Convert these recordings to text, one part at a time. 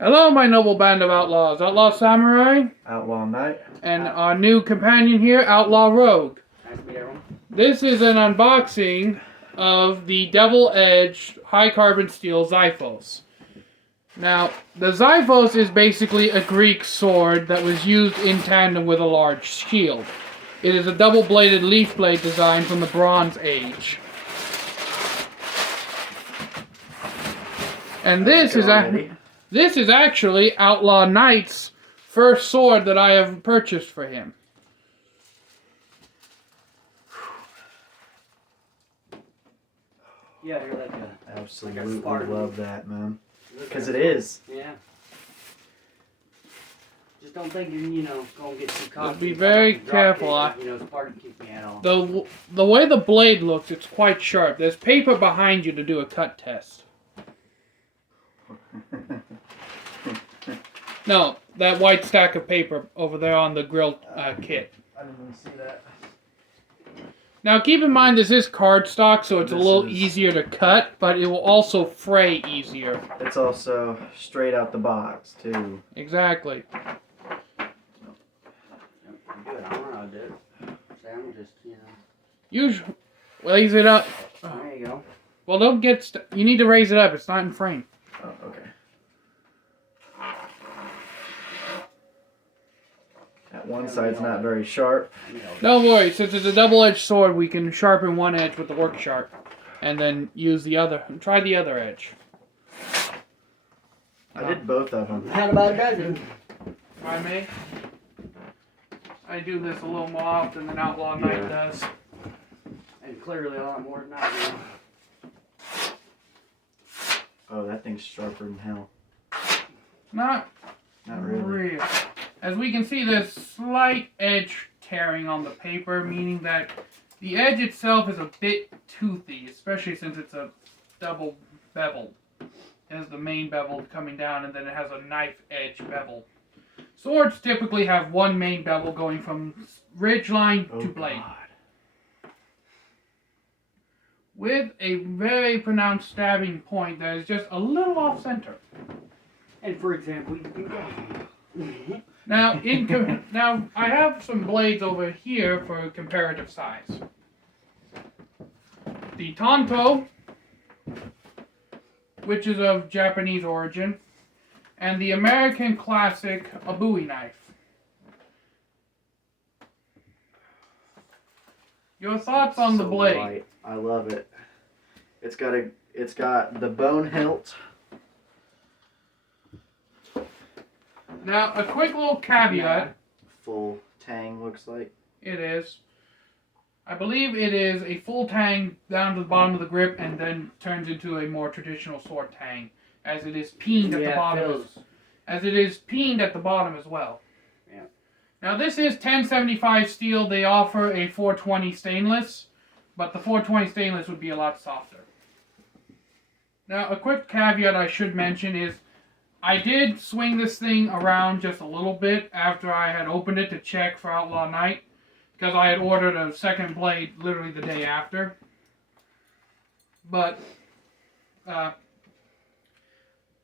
Hello, my noble band of outlaws. Outlaw Samurai. Outlaw Knight. And our new companion here, Outlaw Rogue. Nice to meet everyone. This is an unboxing of the double-edged high-carbon steel xiphos. Now, the xiphos is basically a Greek sword that was used in tandem with a large shield. It is a double-bladed leaf blade design from the Bronze Age. And this is actually Outlaw Knight's first sword that I have purchased for him. Yeah, you're like a Absolutely Spartan. love that, man. Because it is. Yeah. Just don't think you're, going to get too cocky. Just be very careful. Spartan kicked me at all. The way the blade looks, it's quite sharp. There's paper behind you to do a cut test. No, that white stack of paper over there on the grill kit. I didn't even see that. Now keep in mind this is cardstock, so it's a little easier to cut, but it will also fray easier. It's also straight out the box, too. Exactly. I'm good. I don't know how to do it. Sam, just, Usually, raise it up. There you go. Well, don't get... you need to raise it up. It's not in frame. Oh, okay. That one side's not very sharp. Don't worry, since it's a double-edged sword, we can sharpen one edge with the worksharp, and then use the other. Try the other edge. I did both of them. How about a dozen? If I may, I do this a little more often than Outlaw Knight does. And clearly a lot more than I do. Oh, that thing's sharper than hell. Not really. real. As we can see, there's slight edge tearing on the paper, meaning that the edge itself is a bit toothy, especially since it's a double beveled. It has the main bevel coming down, and then it has a knife edge bevel. Swords typically have one main bevel going from ridge line to blade. God. With a very pronounced stabbing point that is just a little off center. And for example, you can go. Now, now I have some blades over here for comparative size. The Tonto, which is of Japanese origin, and the American classic, a Bowie knife. Your thoughts on the blade? Light. I love it. It's got the bone hilt. Now, a quick little caveat. Full tang looks like. It is. I believe it is a full tang down to the bottom of the grip and then turns into a more traditional sword tang, as it is peened at the bottom. As it is peened at the bottom as well. Yeah. Now this is 1075 steel. They offer a 420 stainless, but the 420 stainless would be a lot softer. Now, a quick caveat I should mention is I did swing this thing around just a little bit after I had opened it to check for Outlaw Knight, because I had ordered a second blade literally the day after. But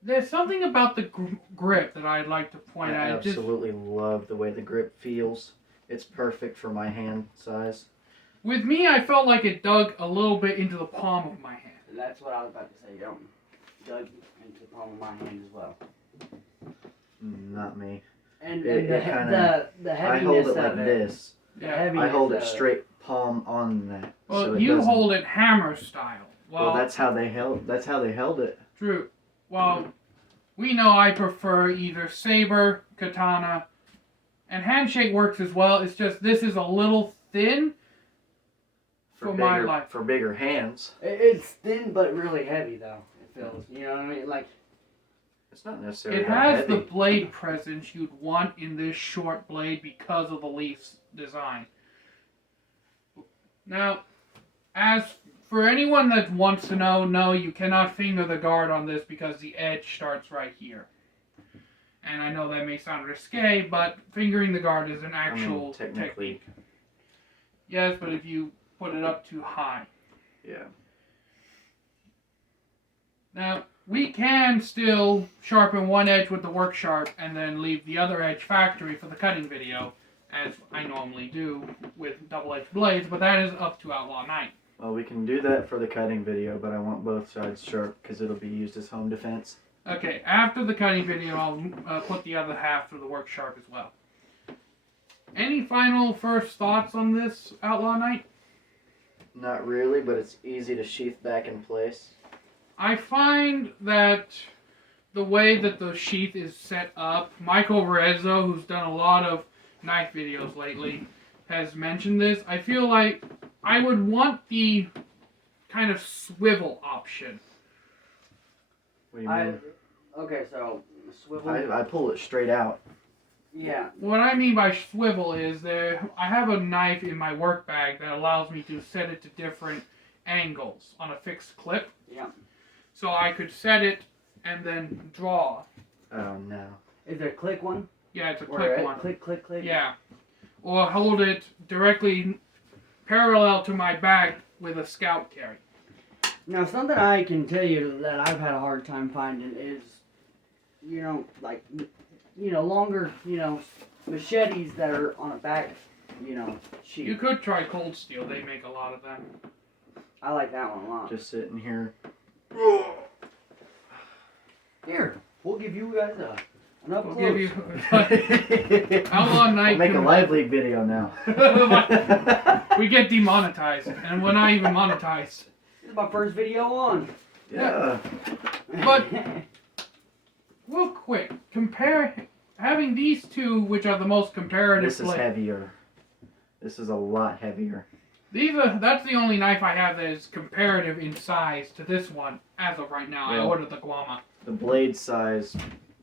there's something about the grip that I'd like to point out. I absolutely love the way the grip feels. It's perfect for my hand size. With me, I felt like it dug a little bit into the palm of my hand. That's what I was about to say. Dug into the palm of my hand as well. Not me. And, It the I heaviness hold it of like this. Yeah. I hold it straight palm on that. Well, so you hold it hammer style. Well, that's how they held. That's how they held it. True. Well, we know I prefer either saber, katana, and handshake works as well. It's just this is a little thin for my life. For bigger hands. It's thin but really heavy though. It feels. You know what I mean? Like. It's not necessarily It that has heavy. the blade presence you'd want in this short blade because of the leaf's design. Now, as for anyone that wants to know, no, you cannot finger the guard on this because the edge starts right here. And I know that may sound risque, but fingering the guard is an actual technique. Yes, but if you put it up too high. Yeah. Now, we can still sharpen one edge with the worksharp and then leave the other edge factory for the cutting video, as I normally do with double-edged blades, but that is up to Outlaw Knight. Well, we can do that for the cutting video, but I want both sides sharp because it'll be used as home defense. Okay, after the cutting video, I'll put the other half through the worksharp as well. Any final first thoughts on this, Outlaw Knight? Not really, but it's easy to sheath back in place. I find that the way that the sheath is set up, Michael Rezzo, who's done a lot of knife videos lately, has mentioned this. I feel like I would want the kind of swivel option. What do you mean? Okay, so swivel. I pull it straight out. Yeah. What I mean by swivel is I have a knife in my work bag that allows me to set it to different angles on a fixed clip. Yeah. So I could set it and then draw. Oh no. Is there a click one? Yeah, it's a Or click one. Click, click, click. Yeah. Or hold it directly parallel to my bag with a scout carry. Now, something I can tell you that I've had a hard time finding is, longer, machetes that are on a back, sheet. You could try Cold Steel. They make a lot of them. I like that one a lot. Just sitting here. Here, we'll give you guys an up We'll close. give you Outlaw Knight. We'll make a live league video now. We get demonetized, and we're not even monetized. This is my first video on. Yeah. But real quick, having these two, which are the most comparative. This is heavier. This is a lot heavier. That's the only knife I have that is comparative in size to this one as of right now. Yeah. I ordered the Guama. The blade size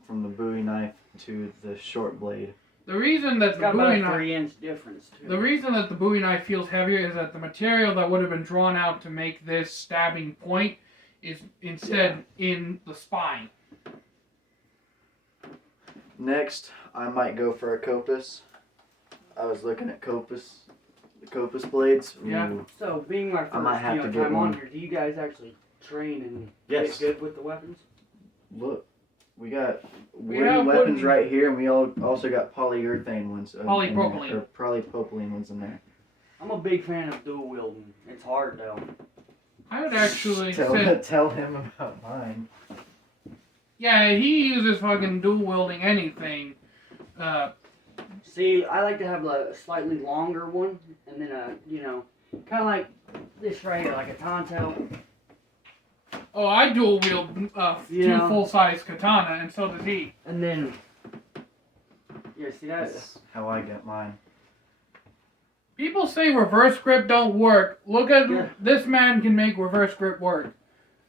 from the Bowie knife to the short blade. The reason that It's the got about Bowie a knife, 3-inch difference too. the reason that the Bowie knife feels heavier is that the material that would have been drawn out to make this stabbing point is instead in the spine. Next, I might go for a Copus. I was looking at the Copus blades. Yeah. Ooh. So, being my I might first have to get time one. on here, do you guys actually train and Yes. get good with the weapons? Look, we got We wooden have weapons wooden- right here, and we also got polyurethane ones. Polypropylene. Or polypropylene ones in there. I'm a big fan of dual wielding. It's hard though. I would actually say, Tell him about mine. yeah, he uses fucking dual wielding anything. See, I like to have a slightly longer one, and then kind of like this right here, like a Tonto. Oh, I dual wield two Yeah. full-size katana, and so does he. And then, yeah, see that? That's how I get mine. People say reverse grip don't work. Look at Yeah. this man can make reverse grip work.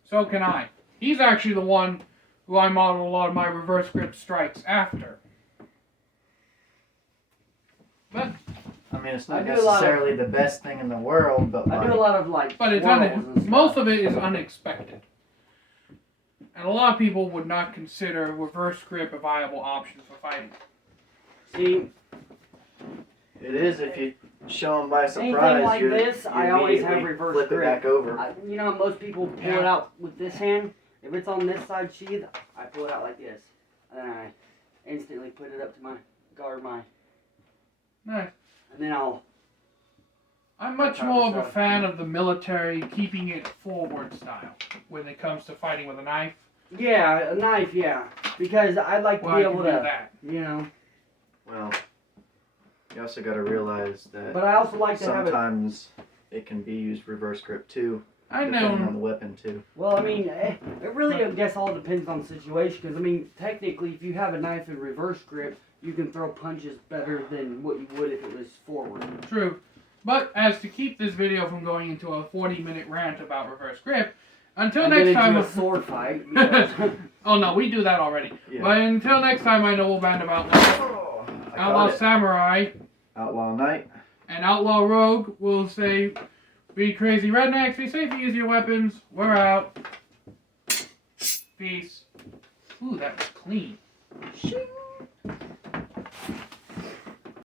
So can I. He's actually the one who I modeled a lot of my reverse grip strikes after. But I mean, it's I not do a lot of- necessarily the best thing in the world, but I like, do a lot of like. it's swirls and stuff. most of it is unexpected. And a lot of people would not consider reverse grip a viable option for fighting. See, it is if you show them by anything surprise. like you this, I always have immediately reverse flip grip. it back over. Most people pull it out with this hand. If it's on this side sheath, I pull it out like this, and then I instantly put it up to my guard my, Nice. and then I'm much Cover more of a stuff. fan of the military keeping it forward style when it comes to fighting with a knife. yeah, a knife, yeah, because I'd like to Well, be I can able do to, that. Well, you also got to realize that But I also like to have it. sometimes it can be used reverse grip too, I depending on know. the weapon too. Well, I mean, it really, I guess, all depends on the situation. Because I mean, technically, if you have a knife in reverse grip, you can throw punches better than what you would if it was forward. True. But as to keep this video from going into a 40-minute rant about reverse grip, until And next get time. into a sword fight. Because Oh no, we do that already. Yeah. But until next time, I know we'll band about Oh, I Outlaw got it. Samurai Outlaw Knight. and Outlaw Rogue will say, be crazy rednecks, be safe, use your weapons, we're out. Peace. Ooh, that was clean. Shing.